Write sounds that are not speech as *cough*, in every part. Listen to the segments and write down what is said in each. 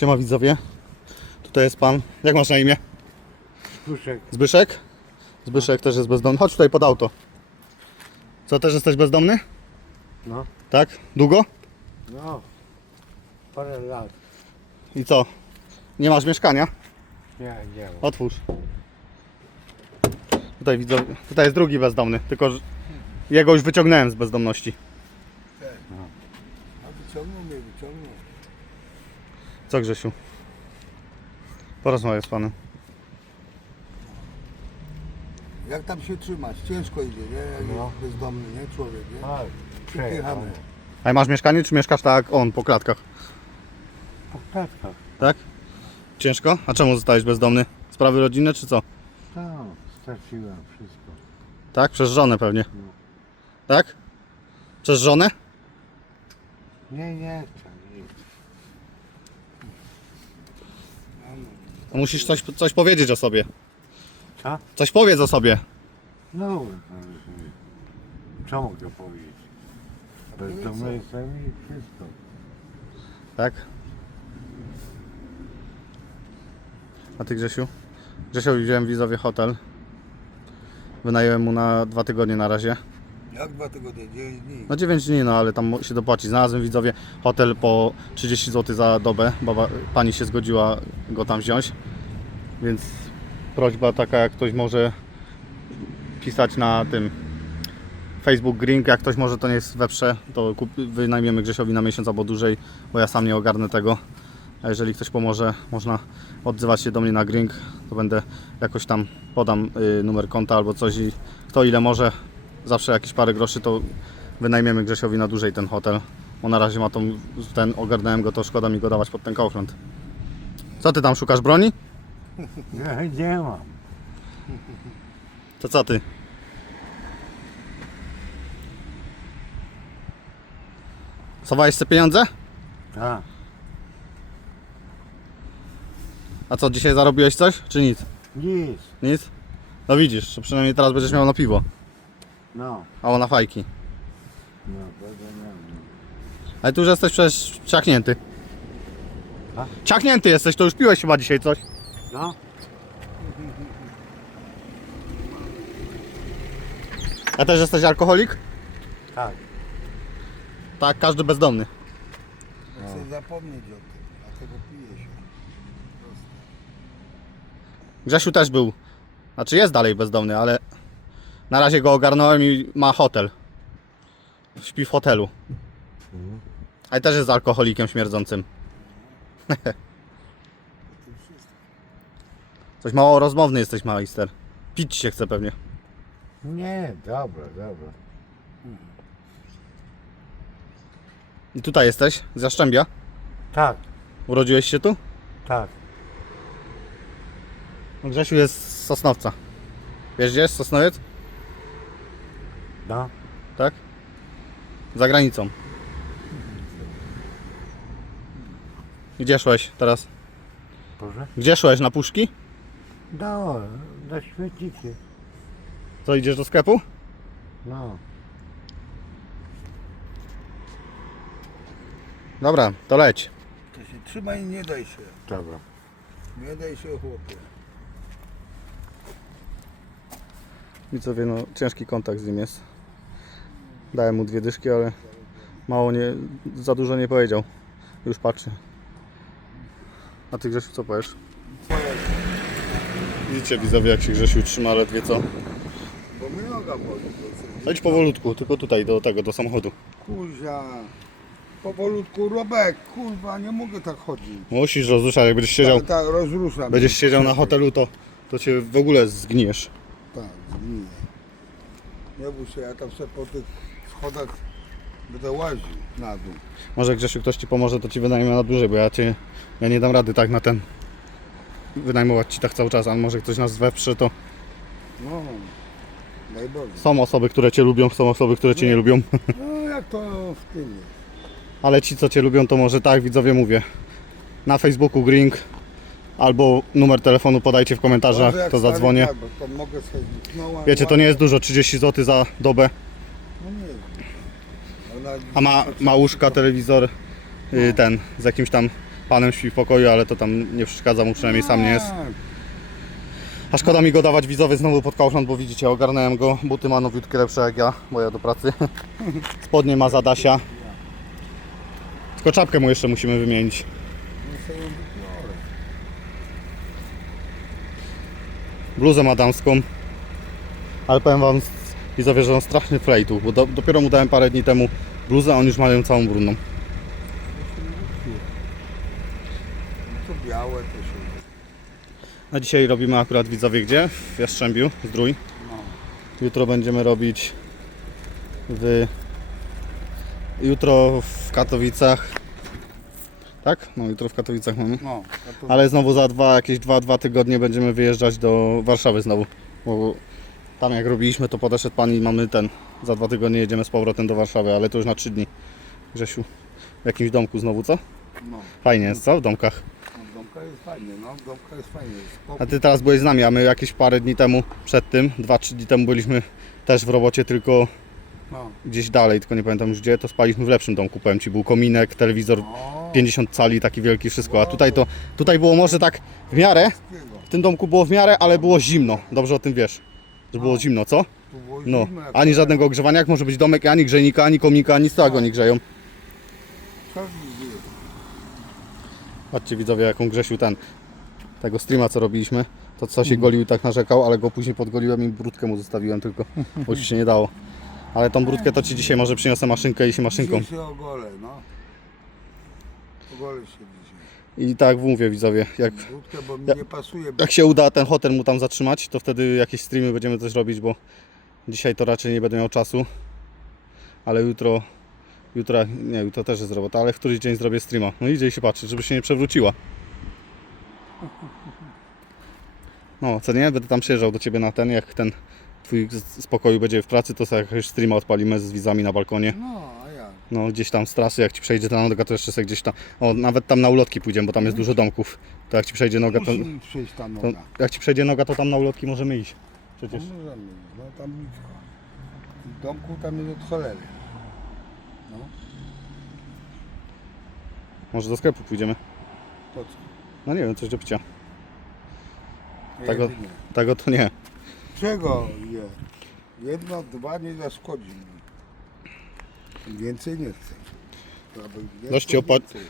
Siema widzowie. Tutaj jest pan. Jak masz na imię? Puszek. Zbyszek? Zbyszek też jest bezdomny. Chodź tutaj pod auto. Co, też jesteś bezdomny? No. Tak? Długo? No. Parę lat. I co? Nie masz mieszkania? Nie, nie ma. Otwórz. Tutaj widzę, tutaj jest drugi bezdomny, tylko że jego już wyciągnąłem z bezdomności. A wyciągnął mnie, wyciągnął. Co Grzesiu? Porozmawiaj z panem. Jak tam się trzymać? Ciężko idzie, nie? Jak No. jest bezdomny, nie? Człowiek, nie? Tak. Przejechany. A masz mieszkanie, czy mieszkasz tak jak on, po klatkach? Po klatkach. Tak? Ciężko? A czemu zostałeś bezdomny? Sprawy rodzinne, czy co? Tak. Straciłem wszystko. Tak? Przez żonę pewnie. Tak? Przez żonę? Nie, Nie. No Musisz coś, coś powiedzieć o sobie. Co? Coś powiedz o sobie. No. Co mogę powiedzieć? Bezdomny jestem i wszystko. Tak? A ty Grzesiu? Grzesiowi wziąłem wizowie hotel. Wynająłem mu na dwa tygodnie na razie. Jak dwa tygodnie? 9 dni. No 9 dni, no ale tam się dopłaci. Znalazłem widzowie hotel po 30 zł za dobę. Baba, pani się zgodziła go tam wziąć. Więc prośba taka, jak ktoś może pisać na tym Facebook Green, jak ktoś może to nie jest weprze, to kup, wynajmiemy Grzesiowi na miesiąc albo dłużej, bo ja sam nie ogarnę tego. A jeżeli ktoś pomoże, można odzywać się do mnie na Grink, to będę jakoś tam podam y, numer konta albo coś i kto ile może, zawsze jakieś parę groszy, to wynajmiemy Grzesiowi na dłużej ten hotel. Bo na razie ma tą, ten, ogarnąłem go, to szkoda mi go dawać pod ten Kaufland. Co ty tam szukasz broni? Nie, nie mam. To co ty? Schowałeś te pieniądze? Tak. A co, dzisiaj zarobiłeś coś, czy nic? Nic. Nic? No widzisz, to przynajmniej teraz będziesz miał na piwo, No. albo na fajki. No, tego nie mam. Ale tu już jesteś przecież ciachnięty. A? Ciachnięty jesteś, to już piłeś chyba dzisiaj coś. No. A też jesteś alkoholik? Tak. Tak, każdy bezdomny. Chcę zapomnieć o tym, dlatego piję się. Grzesiu też był, znaczy jest dalej bezdomny, ale na razie go ogarnąłem i ma hotel. Śpi w hotelu. Ale też jest alkoholikiem śmierdzącym. *laughs* Coś mało rozmowny jesteś, majster. Pić się chce pewnie. Nie, dobra, dobra. I tutaj jesteś, z Jaszczębia. Tak, Urodziłeś się tu? tak. No, Grzesiu jest z Sosnowca. Wiesz gdzie jest Sosnowiec? Tak? Za granicą. Gdzie szłeś teraz? Proszę? Gdzie szłeś? Na puszki? No, na śmietnicy. Co, idziesz do sklepu? No. Dobra, to leć. To się trzymaj i nie daj się. Dobra. Nie daj się, chłopie. Widzowie, no ciężki kontakt z nim jest. Dałem mu dwie dyszki, ale mało nie, za dużo nie powiedział. Już patrzy. A ty Grzesiu co powiesz? Widzicie widzowie jak się Grzesiu trzyma ledwie co. Bo mi noga boli. Chodź powolutku, tylko tutaj do tego, do samochodu. Kuzia. Powolutku, Robek, kurwa, nie mogę tak chodzić. Musisz rozruszać, jak będziesz siedział, Tak, tak, rozruszam. będziesz siedział na hotelu, to, to cię w ogóle zgniesz. Tak, zginie. Nie bój się, ja tam sobie po tych schodach będę łaził na dół. Może Grzesiu ktoś ci pomoże, to ci wynajmę na dłużej, bo ja cię, ja nie dam rady tak na ten wynajmować ci tak cały czas, ale może ktoś nas wesprze, to No, daj Boże. są osoby, które cię lubią, są osoby, które cię nie lubią, *laughs* No, jak to w tym jest. ale ci, co cię lubią, to może tak, widzowie, mówię, na Facebooku Grink, albo numer telefonu podajcie w komentarzach, Może jak to stary zadzwonię. tak, bo to mogę Wiecie, to nie jest dużo, 30 zł za dobę, No nie wiem. Ona a ma, ma łóżka, telewizor, y, ten, z jakimś tam panem śpi w pokoju, ale to tam nie przeszkadza mu, przynajmniej sam nie jest. Tak. A szkoda mi go dawać widzowie znowu pod kaufland, bo widzicie, ogarnąłem go. Buty ma nowiutkie lepsze jak ja, bo ja do pracy. *laughs* Spodnie ma za Dasia. Tylko czapkę mu jeszcze musimy wymienić. No sobie ją wybiorę. Bluzę ma damską. Ale powiem wam widzowie, że on straszny flejtu, bo do, dopiero mu dałem parę dni temu bluzę, a on już ma ją całą brudną. To białe to się... A dzisiaj robimy akurat widzowie gdzie? W Jastrzębiu, Zdrój. No. Jutro będziemy robić w... Jutro w Katowicach. Tak? No jutro w Katowicach mamy. No, Ale znowu za dwa, jakieś dwa, dwa tygodnie będziemy wyjeżdżać do Warszawy znowu. Bo tam jak robiliśmy to podeszedł pan i mamy ten. Za dwa tygodnie jedziemy z powrotem do Warszawy, ale to już na trzy dni. Grzesiu, w jakimś domku znowu, co? no. Fajnie jest, co? W domkach. no domka jest fajnie, no domka jest fajnie. A ty teraz byłeś z nami, a my jakieś parę dni temu, przed tym, dwa, trzy dni temu byliśmy też w robocie, tylko No. gdzieś dalej, tylko nie pamiętam już gdzie, to spaliśmy w lepszym domku, powiem Ci, był kominek, telewizor O, 50 cali, taki wielki, wszystko, a tutaj to, tutaj było może tak w miarę, w tym domku było w miarę, ale było zimno, dobrze o tym wiesz, że było No. zimno, co? Tu było No, zimno, jak ani to- żadnego ogrzewania, jak może być domek, ani grzejnika, ani komika, ani całego nie grzeją. Patrzcie widzowie, jaką Grzesiu ten, tego streama co robiliśmy, to co Mhm. się golił i tak narzekał, ale go później podgoliłem i brudkę mu zostawiłem tylko, bo się nie dało. Ale tą brudkę to Ci dzisiaj może przyniosę maszynkę i się maszynką. Się ogolę, no. Ogolę się dzisiaj. I tak mówię widzowie, jak, Brudkę, bo mi Ja- nie pasuje. Bo... jak się uda ten hotel mu tam zatrzymać, to wtedy jakieś streamy będziemy coś robić, bo dzisiaj to raczej nie będę miał czasu. Ale jutro, jutro, nie, jutro też jest robota, ale w któryś dzień zrobię streama. No idzie i się patrzy, żeby się nie przewróciła. No, co nie? Będę tam przyjeżdżał do Ciebie na ten, jak ten Twój z- spokoju będzie w pracy, to sobie jakiegoś streama odpalimy z widzami na balkonie. No, a? No, gdzieś tam z trasy, jak Ci przejdzie ta noga, to jeszcze sobie gdzieś tam, o, nawet tam na ulotki pójdziemy, bo tam jest dużo domków. To jak Ci przejdzie noga, to, Musi mi przejść ta to noga. jak Ci przejdzie noga, to tam na ulotki możemy iść. Przecież. No możemy, no tam. W domku tam jest od cholery. No, Może do sklepu pójdziemy. co? No nie wiem, coś do picia. Tego- Jedynie. Tego to nie. Czego je? Jedno, dwa nie zaszkodzi mi. Więcej nie chcę. Aby więcej, Dość ci opa- więcej.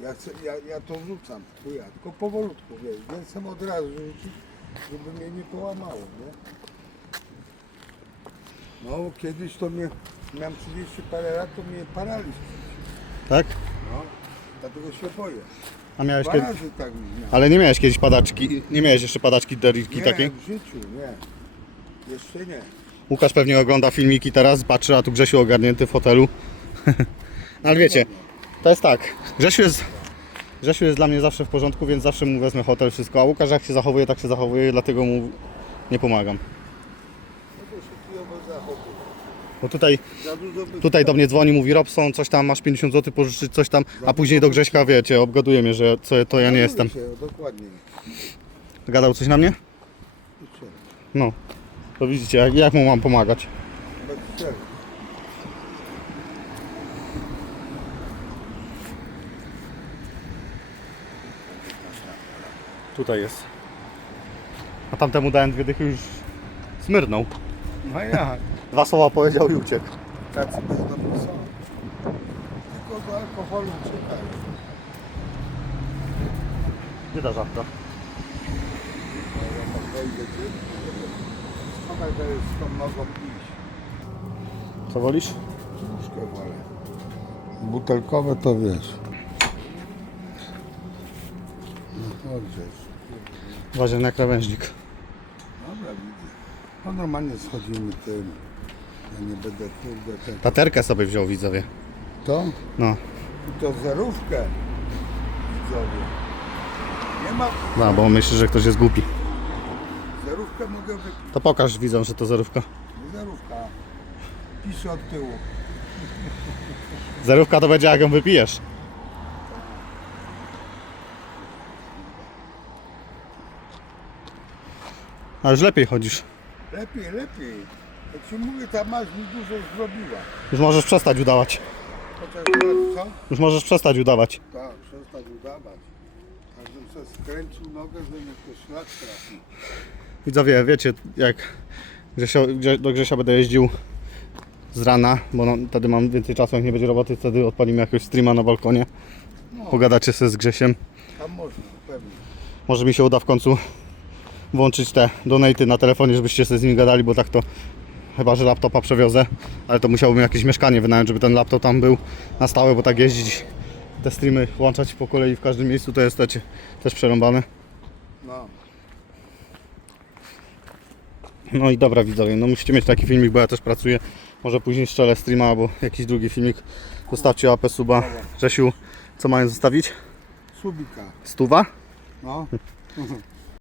Ja, chcę, ja, ja to rzucam, tu ja, tylko powolutku, wiesz, nie chcę od razu rzucić, żeby mnie nie połamało, nie? No, kiedyś to mnie, miałem 30 parę lat, to mnie paraliż. Tak? No, dlatego się boję. A miałeś Dwa kiedy... razy tak miałem. Ale nie miałeś kiedyś padaczki, nie miałeś jeszcze padaczki deriki Nie, takiej? w życiu, nie. Jeszcze nie. Łukasz pewnie ogląda filmiki teraz, patrzy, a tu Grzesiu ogarnięty w hotelu. *laughs* No ale wiecie, to jest tak, Grzesiu jest, Grzesiu jest dla mnie zawsze w porządku, więc zawsze mu wezmę hotel, wszystko, a Łukasz jak się zachowuje, tak się zachowuje, dlatego mu nie pomagam. Bo tutaj, tutaj do mnie dzwoni, mówi Robson, coś tam, masz 50 zł pożyczyć, coś tam, a później do Grześka, wiecie, obgaduje mnie, że co, to ja nie jestem. Gadał coś na mnie? No. To widzicie, jak, jak mu mam pomagać? Tutaj jest. A tamtemu dałem dwie dychy już smyrnął. No jak? Dwa słowa powiedział i uciekł. Tacy bezdomni są. Tylko do alkoholu czekaj. Gdzie ta żabka? Ja tam wejdę tu. Szkoda, że jest z tą nogą iść. Co wolisz? Puszkę wolę. Butelkowe to wiesz. No chodź. Uważaj na krawężnik. Dobra, widzę. No normalnie schodzimy tym. Ja nie będę kurde ten. Taterkę sobie wziął widzowie. To? No. I to zerówkę. Widzowie. Nie ma. No, bo myślę, że ktoś jest głupi. Zerówkę mogę wypić. To pokaż widzom, że to zerówka. Zerówka. Piszę od tyłu. Zerówka to będzie jak ją wypijesz. A już lepiej chodzisz. Lepiej, lepiej. Jak ci mówię, ta maź mi dużo zrobiła. Już możesz przestać udawać. Chociaż co? Już możesz przestać udawać. Tak, przestać udawać. Każdym sobie skręcił nogę, że mnie to szlak trafił. Widzowie, wiecie, jak Grzesio, Grze- do Grzesia będę jeździł z rana, bo no, wtedy mam więcej czasu, jak nie będzie roboty, wtedy odpalimy jakiegoś streama na balkonie. No, Pogadacie sobie z Grzesiem. tam można, pewnie. Może mi się uda w końcu włączyć te donaty na telefonie, żebyście sobie z nim gadali, bo tak to chyba, że laptopa przewiozę, ale to musiałbym jakieś mieszkanie wynająć, żeby ten laptop tam był na stałe, bo tak jeździć, te streamy włączać po kolei w każdym miejscu, to jest też przerąbane. No. No i dobra widzowie, no musicie mieć taki filmik, bo ja też pracuję. Może później strzelę streama albo jakiś drugi filmik. Zostawcie łapę suba. Grzesiu, co mają zostawić? Subika. Stuwa? No. *laughs*